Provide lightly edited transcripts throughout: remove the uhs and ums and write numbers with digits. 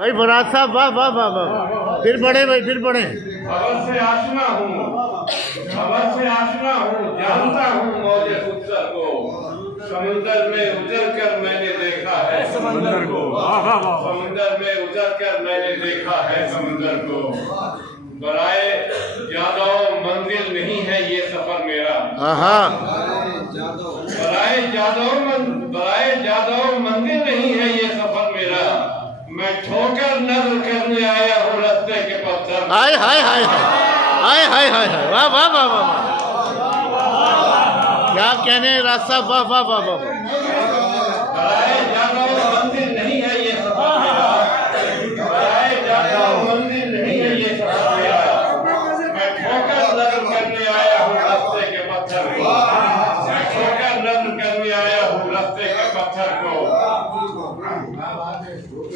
भाई फराज साहब वाह वाह वाह वाह, फिर बढ़े भाई फिर बढ़े। खबर से आशना हूँ, खबर से आशना हूँ, जानता हूँ मौजे खुदसर को। समुंदर में उतर कर मैंने देखा है समंदर को। समुंदर में उतर कर मैंने देखा है समंदर को। बराए यादव मंजिल नहीं है ये सफर मेरा। बराए यादव मंजिल नहीं है ये सफर मेरा। मैं ठोकर नजर करने आया हूँ रास्ते के पत्थर। हाय हाय हाय हाय हाय हाय हाय, वाह वाह वाह वाह, क्या कहने रास्ता, वाह वाह वाह वाह। बराए यादव मंजिल नहीं है ये सफर मेरा। बराए यादव मंजिल नहीं है ये सफर मेरा। मैं ठोकर नजर करने आया हूँ रास्ते के पत्थर को। मैं ठोकर नजर करने आया हूँ रास्ते के पत्थर को।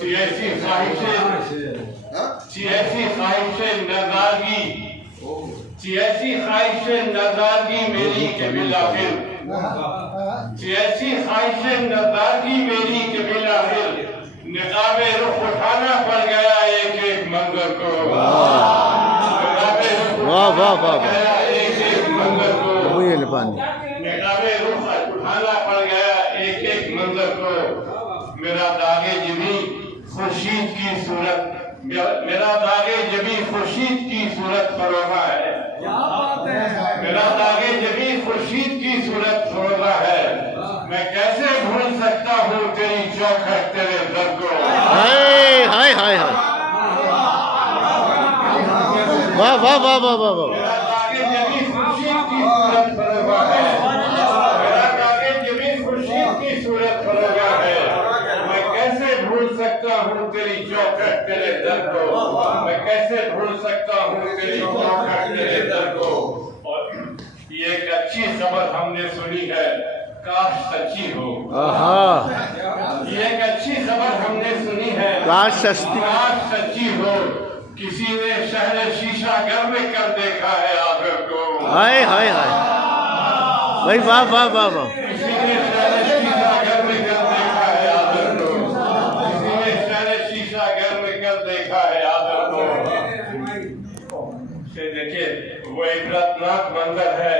सियासी ख्वाहिश नज़ारगी मेरी के बिलाखिर। सियासी ख्वाहिश नज़ारगी मेरी के बिलाखिर। निकाबे रुख उठाना पड़ गया एक एक मंजर को। वाह वाह वाह, एक एक मंजर को। निकाबे रुख उठाना पड़ गया एक एक मंजर को। मेरा दागे जिमी खुर्शीद की सूरत, मेरा दागे जबी खुर्शीद की सूरत फरोगा है। मेरा दागे जबी खुर्शीद की सूरत फरोगा है। मैं कैसे भूल सकता हूँ तेरी चौखट तेरे दर को। हाय हाय हाय हाय, वाह वाह वाह वाह वाह वाह। मेरा दागे जबी खुर्शीद की सूरत फरोगा है। मेरा दागे जबी खुर्शीद की सूरत फरोगा है। मैं कैसे भूल सकता हूँ तेरी चौखट तेरे दर को। मैं कैसे भूल सकता हूँ तेरी चौखट तेरे दर को। और ये एक अच्छी खबर हमने सुनी है, काश सच्ची हो। ये एक अच्छी खबर हमने सुनी है, काश सच्ची हो। किसी ने शहर शीशा घर में कर देखा है आखिर को। हाय हाय हाय भाई, वाह वाह वाह वाह। किसी ने शहर शीशा घर में कर देखा है आखिर को। किसी ने शहर शीशा घर में कर देखा है आखिर को। से देखिए वो इबरतनाक मंजर है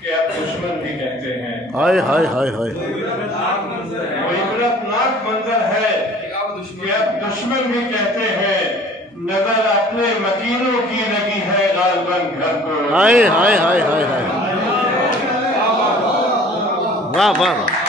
कि अब दुश्मन भी कहते हैं। हाय हाय हाय हाय, वो इबरतनाक मंजर है कि अब दुश्मन भी कहते हैं। नजर अपने मकीनों की लगी है गालबन घर को। हाय हाय हाय हाय हाय, वाह वाह वाह।